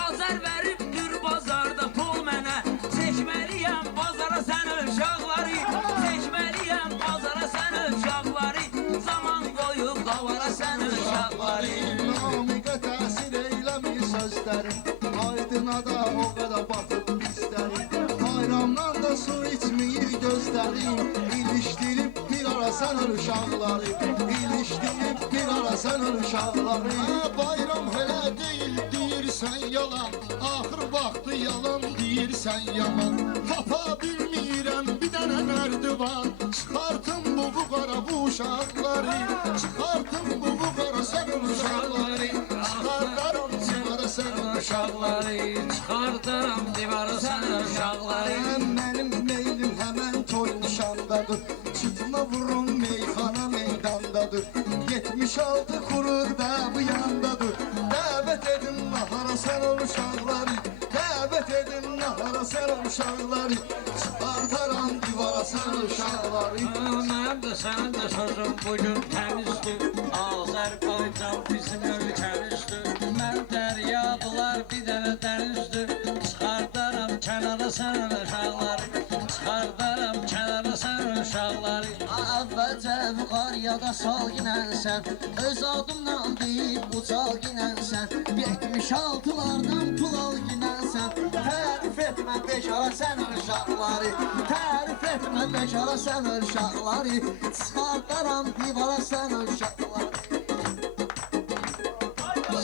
Azər verib dür bazarda pul mənə Seçməliyəm bazara sən uşaqları Seçməliyəm bazara sən uşaqları Zaman qoyub davara sən uşaqları Namiqə təsir eyləmir sözlərim Aydına da o qədər batıb bizlərim Bayramdan da su içməyir gözlərim İlişdirib bir ara sən uşaqları İlişdirib bir ara sən uşaqları Bayram elə deyil deyirsən yalan Axır vaxtı yalan deyirsən yaman Tapa bilmirəm bir dənə nərdivan Çıxartın bu qara bu uşaqları Çıxartın bu qara sən uşaqları Çıxardaram divara sən Uşaqları çıxardaram divara sən uşaqları Mənim meylim həmən toy nişandadır Çıtma vurun meyxana meydandadır 76 kurur da bu yandadır Dəvət edin nahara sən uşaqları Dəvət edin nahara sən uşaqları Çıxardaram divara sən uşaqları Mənim də sənin də sözüm bugün təmizdir Azərbaycan bizim ölkəmizdir Mən dəryadılar bir dənə dənizdir Çıxardaram kənara sən uşaqları Çıxardaram kənara sən uşaqları Əvvəlcə vüqar yada sal ginənsən Öz adımla deyib ucal ginənsən 76'lardan pul al ginənsən Tərif etmə bekara sən uşaqları Tərif etmə bekara sən uşaqları Çıxardaram divara sən uşaqları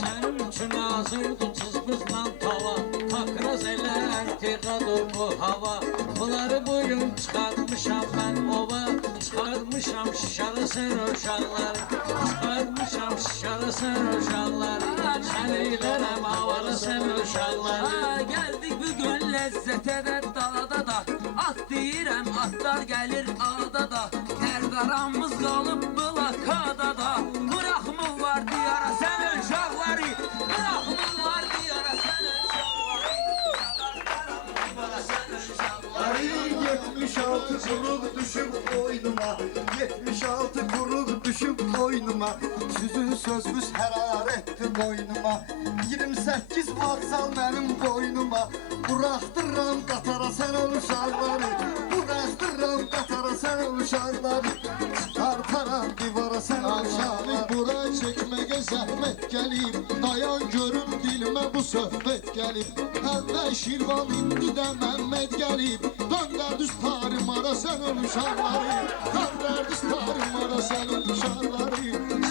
Sənin üçün hazırdır cızbızla tava Takraz elən tirradır bu hava Bunları bugün çıxartmışam mən ova Çıxartmışam şişarı sən uşaqları Çıxartmışam şişarı sən uşaqları Sən eylərəm avarı sən uşaqları Gəldik bugün ləzzətə də dalada da At deyirəm atlar gəlir ağda da Hər qaramız qalıb blokada da Bıraxmı var diyara sən uşaqları Bıraxmı var diyara sən uşaqları Ayın 76 kuruk düşüp oynuma 76 kuruk düşüp oynuma Sizin sözünüz hararetli boynuma 28 vokzal benim boynuma Bıraktıram Qatara sen uşaqları Bıraktıram Qatara sen uşaqları Çıxartaram divara sen uşaqları Bura çekmeye zahmet gelip Dayan görüm dilime bu söhbet gelip Evvel Şirvan indi de Mehmet gelip Dönder düz tarım ara sen uşaqları Dönder düz tarım ara sen uşaqları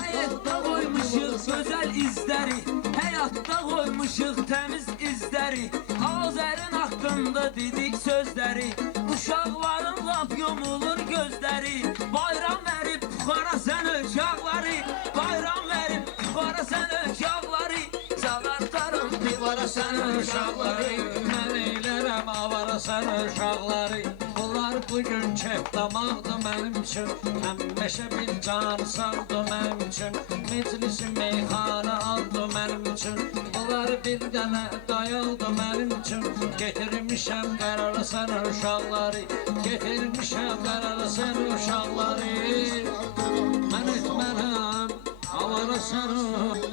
Həyatda qoymuşuq gözəl izləri Həyatda qoymuşuq təmiz izləri Azərin haqqında dedik sözləri Uşaqların lap yumulur gözləri Bayram verib puxara sən uşaqları Bayram verib puxara sən uşaqları Çağartarım divara sən uşaqları Mən eylərəm avara sən uşaqları Bunlar bugün kef damaqdır mənim üçün Həmişə bir can sağdır mənim üçün Meclisi meyxana aldı mənim üçün Bunlar bir dənə dayaldı mənim üçün Getirmişəm qərara sən uşaqları Getirmişəm qərara sən uşaqları Mən etmərəm avara sən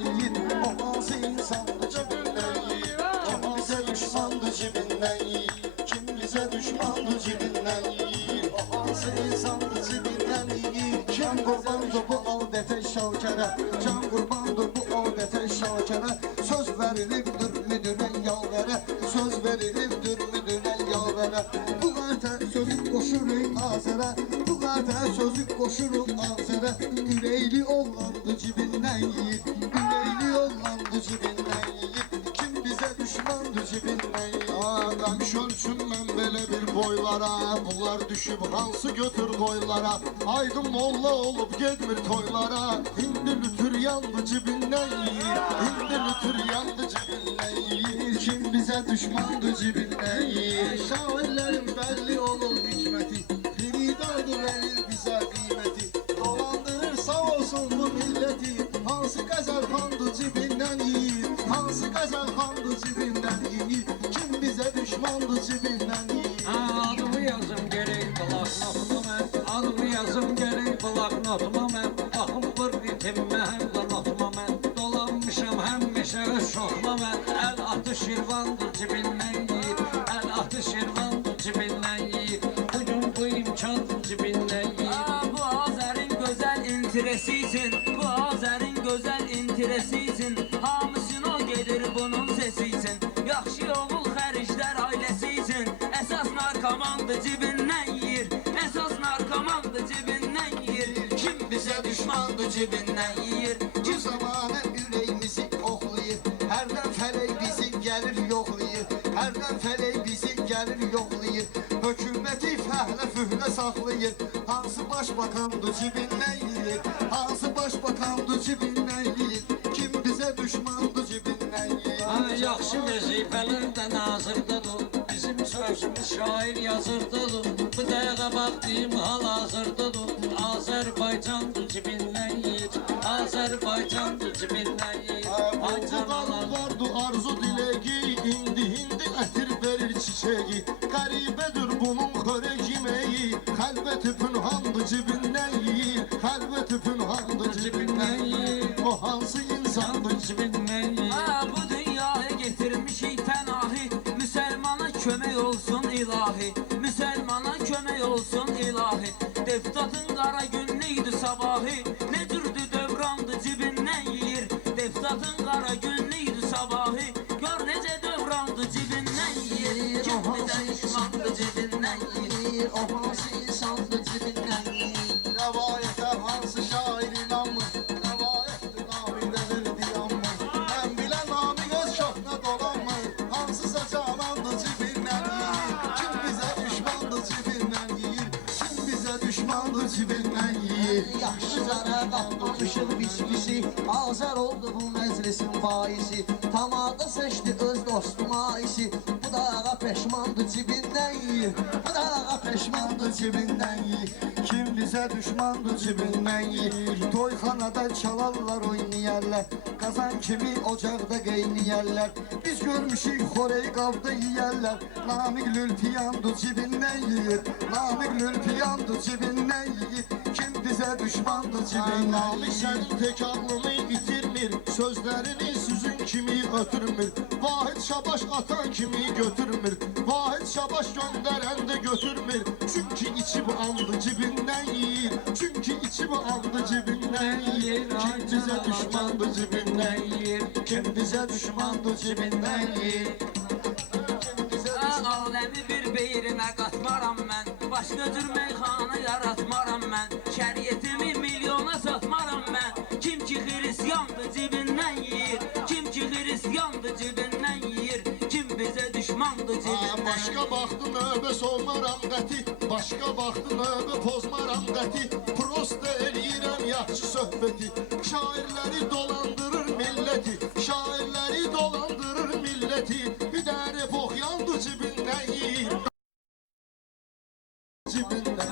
Yiğit o hansı insandı cibinden yiğit Kim bize düşmandı cibinden yiğit Kim bize düşmandı cibinden yiğit O hansı insandı cibinden yiğit Can kurbandı bu adete şalkere Can kurbandı bu adete şalkere Söz verilipdir müdüre yalvere Söz verilipdir müdüre yalvere Bu kadar sözü koşurun azere Bu kadar sözü koşurun azere Üreyli oğlandı cibinden yiğit Üreyli oğlandı cibinden yiğit Kim bize düşmandı cibinden yiğit Adam şölçüm mən belə bir boylara Bunlar düşüb hansı götür qoylara Aydın molla olub gedmir toylara Hindi lütür yandı cibindən yiyir Hindi lütür yandı cibindən yiyir Kim bize düşmandı cibinden yiğit Şairlerin belli olur hikmeti Firidadır verir bize kıymeti Dolandırır sağ olsun bu milleti Hansı gazel kandı cibinden yiyir Hansı gazel kandı cibinden yiyir Kim bize düşmandı cibinden yiyir Adımı yazım gerek bloknotuma mən Adımı yazım gerek bloknotuma mən Baxım bir ritimə həm də notuma mən Dolanmışam həmişə öz şoxma mən Əl atı şirvandır cibindən yiyir Əl atı şirvandır cibindən yiyir Bugün bu imkandır cibindən yiyir Bu Azərin gözəl intiresi için Bu Azərin gözəl intiresi için Hamısın o gedir bunun sesi için Yaxşı oğul xəriclər ailəsi için Əsas narkomandı cibindən yiyir Əsas narkomandı cibindən yiyir Kim bizə düşmandı cibindən yiyir Bu zamanı ürəyimizi oxlayır Hərdən fələk bizi gəlir yoxlayır Hərdən fələk bizi gəlir yoxlayır Hökuməti fəhlə fühlə saxlayır Hansı başbakandı cibindən yiyir Hansı başbakandı cibindən yiyir Kim bizə düşmandı cibindən yiyir Yaxşı vəzifələr də nazırdadır Bizim sözümüz şair yazırdadır Bu dəqiqə baxdığım hal-hazırdadır Azərbaycandır cibindən yiyir Azərbaycandır cibindən yiyir Ay canalar Vardı arzu dilegi indi hindi ətir verir çiçeği Qəribədir bunun xörək yeməyi Xəlvət pünhandı cibindən yiyir Xəlvət pünhandı cibindən yiyir O hansı insandı cibindən yiyir Bu dünyaya getirmişik pənahi Müsəlmana kömək olsun ilahi Müsəlmana kömək olsun ilahi Deputatın qara günlüydü sabahı düşmandı cibindən yeyir. Yaxşılara qatmışıq biz-bizi, Azər oldu bu məclisin faisi. Tamada seçdi öz dostum aisi. Bu dağa peşmandı cibindən yeyir. Bu dağa Peşmandı cibindən yeyir. Kim bizə düşmandı cibindən yeyir. Toyxanada çalarlar, oynayarlar. Qazan kimi ocaqda qeyniyərlər. Biz görmüşük xorey qabda yeyərlər. Namiq lülpiyandı cibindən yeyir. Namiq lülpiyandı cibindən yeyir. Kim bizə düşmandı cibindən Namiq sənin tək ağlını itirmir. Sözlərini süzün kimi ötürmür. Vahid Şabaş atan kimi götürmür. Vahid Şabaş göndərən də götürmür. Çünki içib aldı cibindən yeyir. Çünki içib aldı cibindən yeyir. Kim bizə düşmandı cibindən yeyir. Kim bizə düşmandı cibindən yeyir. Aləmi bir beyrinə qatmaram mən. Başqa cür meyxana yaratmaram mən. Şəriətimi milyona satmaram mən. Kim ki Hristiyandı cibindən yeyir. Kim ki Hristiyandı cibindən yeyir. Kim bizə düşmandı cibindən Başqa vaxtı növbə solmaram qəti. Başqa vaxtı növbə pozmaram qəti. Prosta eləyirəm yaxşı söhbəti. Şairləri dolandırır milləti. Şairləri dolandırır milləti. Bir dərə oxuyandı cibindən yeyir.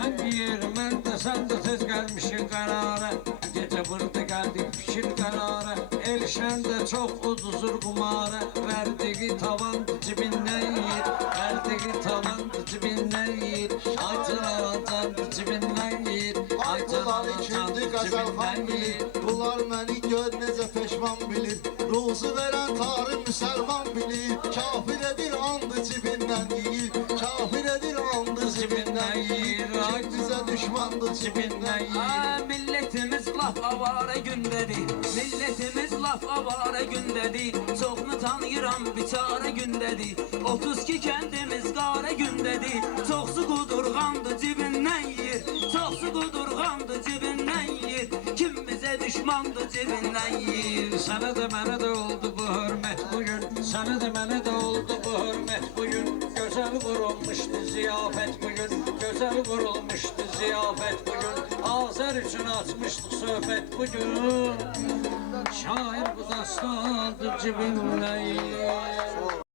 Mən deyir, mən də sən də tez gəlmişin qərara. Gecə burada gəldik fikir qərara. Erişən də çox uduzur qumara. Verdiği tavandı cibindən yiyir. Verdiği tavandı cibindən yiyir. Aytın alacandı cibindən yiyir. Aytın Bunlar ikindi alacandı qəzəlxan cibindən bilir. yiyir. Bunlar məni gör necə peşman bilir. Ruzu verən tarım müsəlman bilir. Kafir edir andı cibindən yiyir. Kafir edir andı cibindən yiyir. Kim bizə düşmandı cibindən yiyir. Millətimiz laf avara gündədir. Millətimiz laf avara gündədir. Çoxunu tanıyıram biçara gündədir. 32 kəndimiz qara gündədir. Çoxsu qudurğandı cibindən yeyir. Çoxsu qudurğandı cibindən yeyir. Kim bizə düşmandı cibindən yeyir. Sənə də mənə də oldu bu hörmət bugün. Sənə də mənə də oldu bu hörmət bugün. Gözəl qurulmuşdu ziyafət bugün. Gözəl qurulmuşdu ziyafət bugün. Azər üçün açmışdıq söhbət bugün. Şair bu dastandı cibindən yeyir.